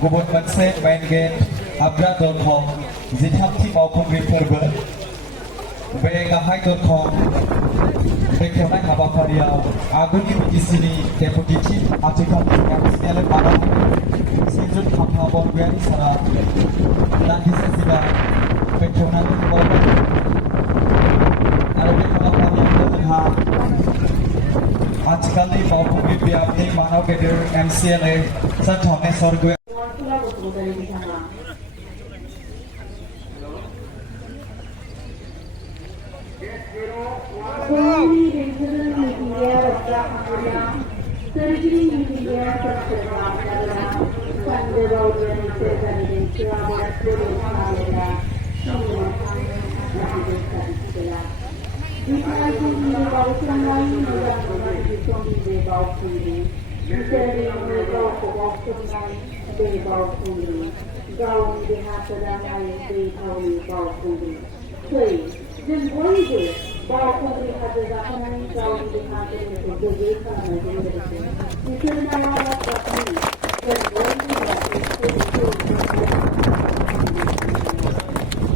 गुबुन मोनसे main gate हाबग्रा दरखं जिथामथि बावखुंग्रि फोरबो बे गाहाय दरखं बेखेवनाय हाबाफारियाव आगोलनि बिटिसिनि डेपुटि चिफ आथिखालनि एमसिएल माननीय श्रीजुत खाम्फा बरगयारि सारा दान्दिसे सिगां बेखेवनानै होबावबाय आरो बे हाबाफारियावनो जोंहा आथिखालनि बावखुंग्रि बियाबनि मानाव गेदेर MCLA सन्थानेश्वर Baukhungri hadir zamanı jauh di hati itu berjaya karena itu. Mungkin nama tapi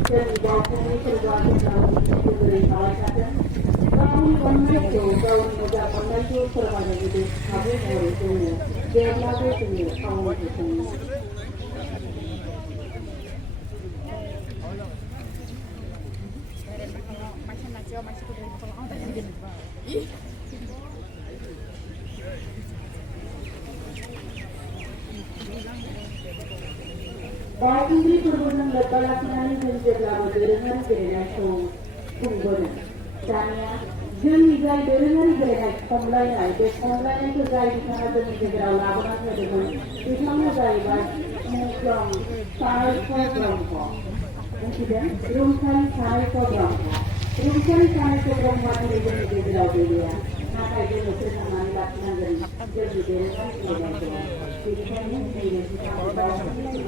jadi Baukhungri terbuat jauh dari bawah saja. Kami banyak jauh muda pandai jauh terbaik itu habis dari itu. Dia lagi ini awal itu. Baukhungri perbuatan lepas laksanakan menjadi dorongan generasi kumpulan. Tanya, jadi jai dorongan generasi komplain, dek komplain itu jai di sana jadi generasi laporan dengan di sana jai bas mungkin sarai program ko. Mungkin rumsan sarai program ko. Rumsan sarai program mati jadi generasi dia. Maka itu mesti sama laksanakan jadi dorongan generasi. Jadi kami ini kita Baukhungri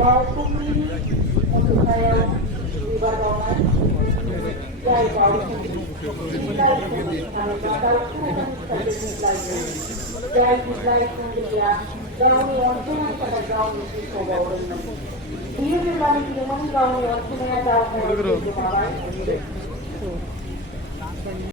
Baukhungri untuk saya di Baukhungri, dari Baukhungri. Kita kalau kalau kita dari Baukhungri ya, gauni orang yang pada gauni itu Baukhungri. Dia bilang dia mau gauni orang yang tahu